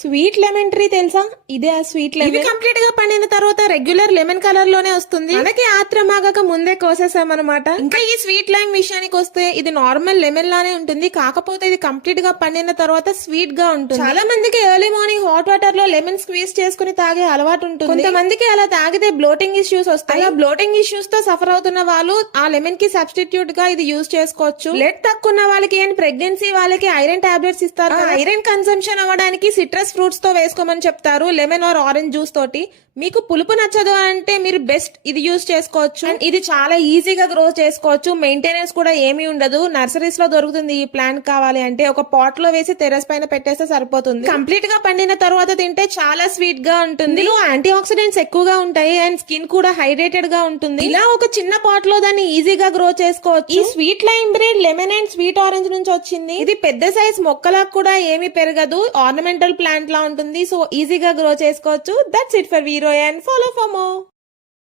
Sweet lemon tree తెలుసా? ఇదే ఆ స్వీట్ లెమన్. ఇవి కంప్లీట్ గా పండిన తర్వాత రెగ్యులర్ లెమన్ కలర్ లోనే వస్తుంది. మనకి ఆత్రమాగక ముందే కోసేసామన్నమాట. ఇంకా ఈ స్వీట్ లైమ్ విషయానికి వస్తే ఇది నార్మల్ లెమన్ లానే ఉంటుంది, కాకపోతే ఇది కంప్లీట్ గా పండిన తర్వాత స్వీట్ గా ఉంటుంది. చాలా మందికి ఎర్లీ మార్నింగ్ హాట్ వాటర్ లో లెమన్ స్క్వీజ్ చేసుకుని తాగే అలవాటు ఉంటుంది. కొంతమందికి అలా తాగితే బ్లోటింగ్ ఇష్యూస్ వస్తాయి. బ్లోటింగ్ ఇష్యూస్ తో సఫర్ అవుతున్న వాళ్ళు ఆ లెమన్ కి సబ్స్టిట్యూట్ గా ఇది యూజ్ చేసుకోవచ్చు. బ్లడ్ తక్కువ ఉన్న వాళ్ళకి అండ్ ప్రెగ్నెన్సీ వాళ్ళకి ఐరన్ టాబ్లెట్స్ ఇస్తారు. ఐరన్ కన్సంప్షన్ అవ్వడానికి సిట్రస్ ఫ్రూట్స్ తో వేసుకోమని చెప్తారు, లెమన్ ఆర్ ఆరెంజ్ జ్యూస్ తోటి. మీకు పులుపు నచ్చదు అంటే మీరు బెస్ట్ ఇది యూజ్ చేసుకోవచ్చు. అండ్ ఇది చాలా ఈజీగా గ్రో చేసుకోవచ్చు, మెయింటెనెన్స్ కూడా ఏమీ ఉండదు. నర్సరీస్ లో దొరుకుతుంది. ఈ ప్లాంట్ కావాలి అంటే ఒక పాట్ లో వేసి టెర్రస్ పైన పెట్టేస్తే సరిపోతుంది. కంప్లీట్ గా పండిన తర్వాత తింటే చాలా స్వీట్ గా ఉంటుంది. ఇందులో యాంటీ ఆక్సిడెంట్స్ ఎక్కువగా ఉంటాయి అండ్ స్కిన్ కూడా హైడ్రేటెడ్ గా ఉంటుంది. ఇలా ఒక చిన్న పాట్ లో దాన్ని ఈజీగా గ్రో చేసుకోవచ్చు. ఈ sweet lime bread lemon and sweet orange నుంచి వచ్చింది. ఇది పెద్ద సైజ్ మొక్కలా కూడా ఏమీ పెరగదు, ఆర్నమెంటల్ ప్లాంట్ లా ఉంటుంది. సో ఈజీగా గ్రో చేసుకోవచ్చు. That's it for hero and follow for more.